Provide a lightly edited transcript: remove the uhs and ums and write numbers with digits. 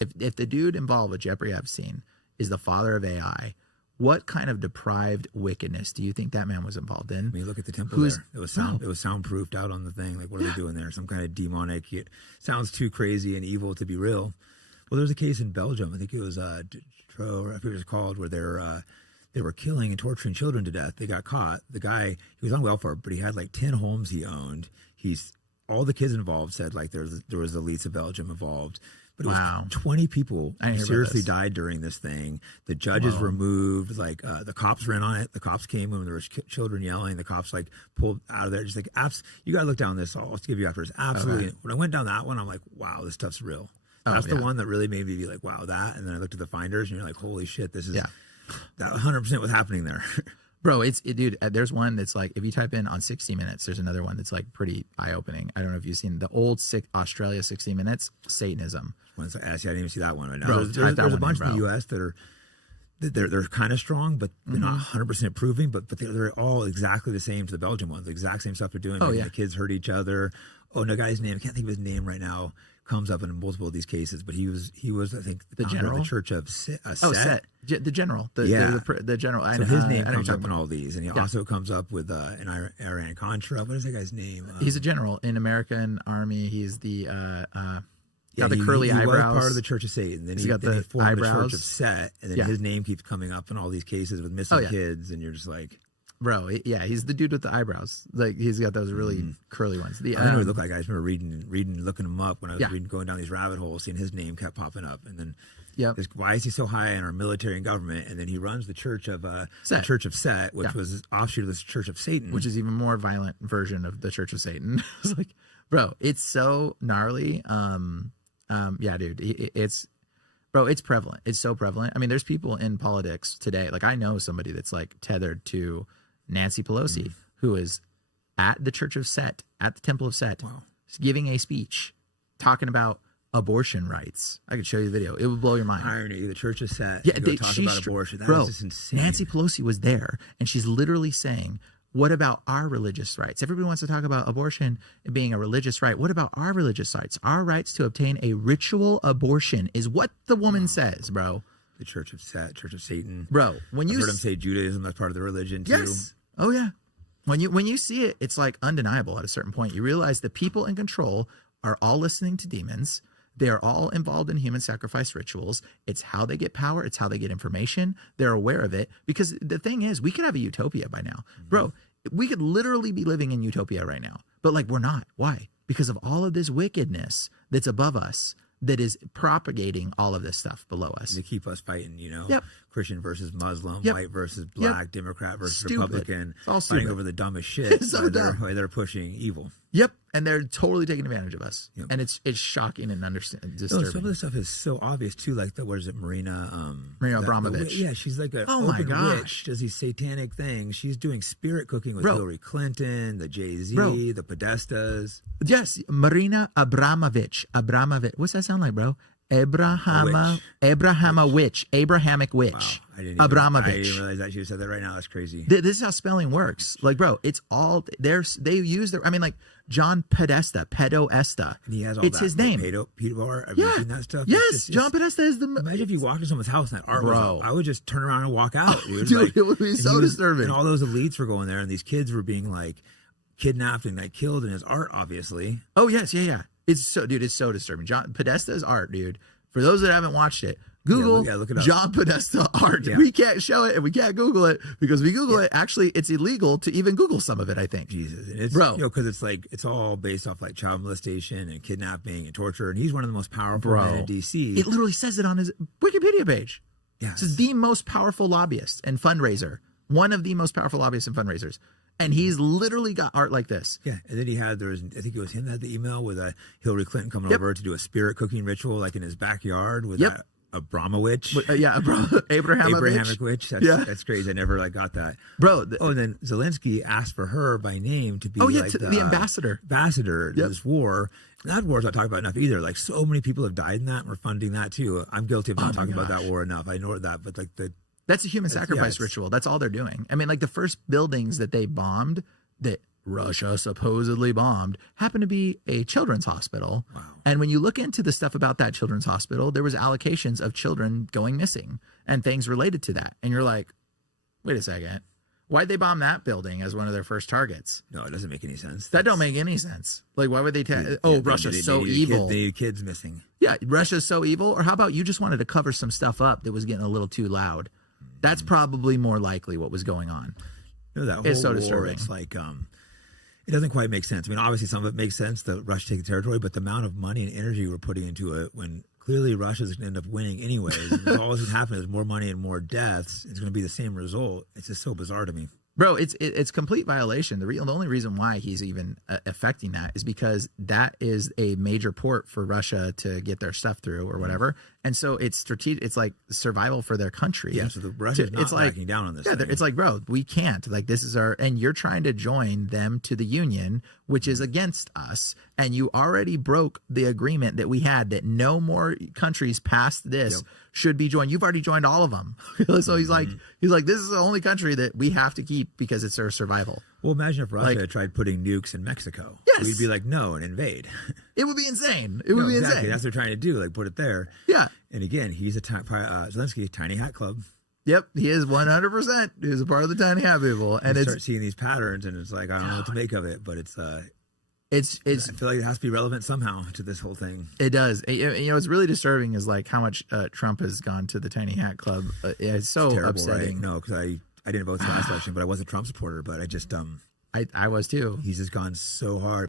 if the dude involved with Jeffrey Epstein is the father of AI, what kind of depraved wickedness do you think that man was involved in? I mean, look at the temple there. It was soundproofed out on the thing. Like, what are they doing there? Some kind of demonic. It sounds too crazy and evil to be real. Well, there's a case in Belgium. I think it was I forget what it was called, where they were killing and torturing children to death. They got caught. The guy, he was on welfare, but he had like 10 homes he owned. All the kids involved said like there was the elites of Belgium involved. But it was 20 people seriously died during this thing. The judges were moved. Like the cops ran on it. The cops came when there was children yelling. The cops like pulled out of there. Just like, you got to look down this. I'll give you after this. Absolutely. Okay. When I went down that one, I'm like, wow, this stuff's real. That's the one that really made me be like, wow, that. And then I looked at the finders and you're like, holy shit, this is that 100% was happening there. Bro, dude, there's one that's like, if you type in on 60 Minutes, there's another one that's like pretty eye-opening. I don't know if you've seen the old Australia 60 Minutes, Satanism. I didn't even see that one right now. Bro, there's a bunch in the U.S. that are, they're kind of strong, but they're not 100% proving, but they're all exactly the same to the Belgian ones. The exact same stuff they're doing. The kids hurt each other. Oh, no, guy's name, I can't think of his name right now, comes up in multiple of these cases, but he was I think the general of the Church of Set. The general, the general. So his name comes up in all these, and he also comes up with an Iran Contra. What is that guy's name? He's a general in American Army. He's the the curly eyebrows. He was part of the Church of Satan. Then he formed the Church of Set, and then his name keeps coming up in all these cases with missing kids, and you're just like. Bro, he's the dude with the eyebrows. Like, he's got those really curly ones. I don't know what he looked like. I just remember reading, looking him up when I was going down these rabbit holes, seeing his name kept popping up. And then, why is he so high in our military and government? And then he runs the Church of Set, which was an offshoot of the Church of Satan, which is even more violent version of the Church of Satan. It's like, bro, it's so gnarly. Dude, it's prevalent. It's so prevalent. I mean, there's people in politics today. Like, I know somebody that's like tethered to Nancy Pelosi, who is at the Church of Set, at the Temple of Set, giving a speech talking about abortion rights. I could show you the video. It would blow your mind. Irony, the Church of Set. Yeah, talk about abortion. That is just insane. Nancy Pelosi was there, and she's literally saying, what about our religious rights? Everybody wants to talk about abortion being a religious right. What about our religious rights? Our rights to obtain a ritual abortion is what the woman says, bro. The Church of Set, Church of Satan. Bro, when you heard him say Judaism, that's part of the religion too. Yes. Oh yeah. When you see it, it's like undeniable at a certain point. You realize the people in control are all listening to demons. They are all involved in human sacrifice rituals. It's how they get power. It's how they get information. They're aware of it. Because the thing is, we could have a utopia by now. Bro, we could literally be living in utopia right now. But like, we're not. Why? Because of all of this wickedness that's above us, that is propagating all of this stuff below us. To keep us fighting, Yep. Christian versus Muslim, white versus black, Democrat versus Republican, it's all fighting over the dumbest shit. So why they're pushing evil. Yep, and they're totally taking advantage of us, and it's shocking and disturbing. Some of the stuff is so obvious too, like what is it, Marina Abramovich? She's like an witch, does these satanic things. She's doing spirit cooking with Hillary Clinton, the Jay-Z, the Podestas. Yes, Marina Abramovich. What's that sound like, bro? Abrahamic witch. Wow. Abramovich. I didn't realize that you said that right now. That's crazy. This is how spelling works. Like, bro, it's all they use their. I mean, like John Podesta, Pedoesta. And he has all it's that. His name. Pedo Have you seen that stuff? Yes, John Podesta is the. Imagine if you walked into someone's house and that art bro. was up. I would just turn around and walk out, dude. Dude, it would be so disturbing. And all those elites were going there, and these kids were being like kidnapped and like killed in his art, obviously. Oh yes, yeah. It's so disturbing. John Podesta's art, dude. For those that haven't watched it, Google look it up. John Podesta art. Yeah. We can't show it and we can't Google it because we Google it. Actually, it's illegal to even Google some of it, I think. Jesus. It's, bro. Because it's like, it's all based off like child molestation and kidnapping and torture. And he's one of the most powerful men in D.C. It literally says it on his Wikipedia page. Yeah. It says the most powerful lobbyist and fundraiser. One of the most powerful lobbyists and fundraisers. And he's literally got art like this. Yeah, and then I think it was him that had the email with Hillary Clinton coming over to do a spirit cooking ritual like in his backyard with Abramovich. Abrahamic witch. That's crazy. I never got that. Bro. And then Zelensky asked for her by name to be the ambassador. Ambassador to this war. And that war's not talked about enough either. Like, so many people have died in that, and we're funding that too. I'm guilty of not talking about that war enough. I know that, but like that's a human sacrifice ritual. That's all they're doing. I mean, like the first buildings that they bombed that Russia supposedly bombed happened to be a children's hospital. Wow. And when you look into the stuff about that children's hospital, there was allocations of children going missing and things related to that. And you're like, wait a second. Why'd they bomb that building as one of their first targets? No, it doesn't make any sense. That don't make any sense. Like, why would they Russia's so they evil. They need kids missing. Yeah, Russia's so evil. Or how about you just wanted to cover some stuff up that was getting a little too loud? That's probably more likely what was going on. You know, that whole It's so war, disturbing. it's like, it doesn't quite make sense. I mean, obviously some of it makes sense that Russia take the territory, but the amount of money and energy we're putting into it when clearly Russia's going to end up winning anyways. And all that's going to happen is more money and more deaths. It's going to be the same result. It's just so bizarre to me. Bro, it's complete violation. The only reason why he's even affecting that is because that is a major port for Russia to get their stuff through or whatever. And so it's strategic. It's like survival for their country. Yeah, so the Russia's not backing down on this. Yeah, thing. it's like, bro, we can't. Like, this is and you're trying to join them to the union, which is against us. And you already broke the agreement that we had that no more countries past this should be joined. You've already joined all of them. So he's like, this is the only country that we have to keep because it's our survival. Well, imagine if Russia had tried putting nukes in Mexico. Yes. We'd be like, no, and invade. It would be insane. It would be insane. That's what they're trying to do, like put it there. Yeah. And again, he's Zelensky, Tiny Hat Club. Yep, he is 100%. He's a part of the Tiny Hat people, and you start seeing these patterns, and it's like I don't know what to make of it, but it's I feel like it has to be relevant somehow to this whole thing. It does. You know, what's really disturbing is like how much Trump has gone to the Tiny Hat Club. It's so terrible, upsetting. Right? No, because I didn't vote the last election, but I was a Trump supporter. But I was too. I was too. He's just gone so hard.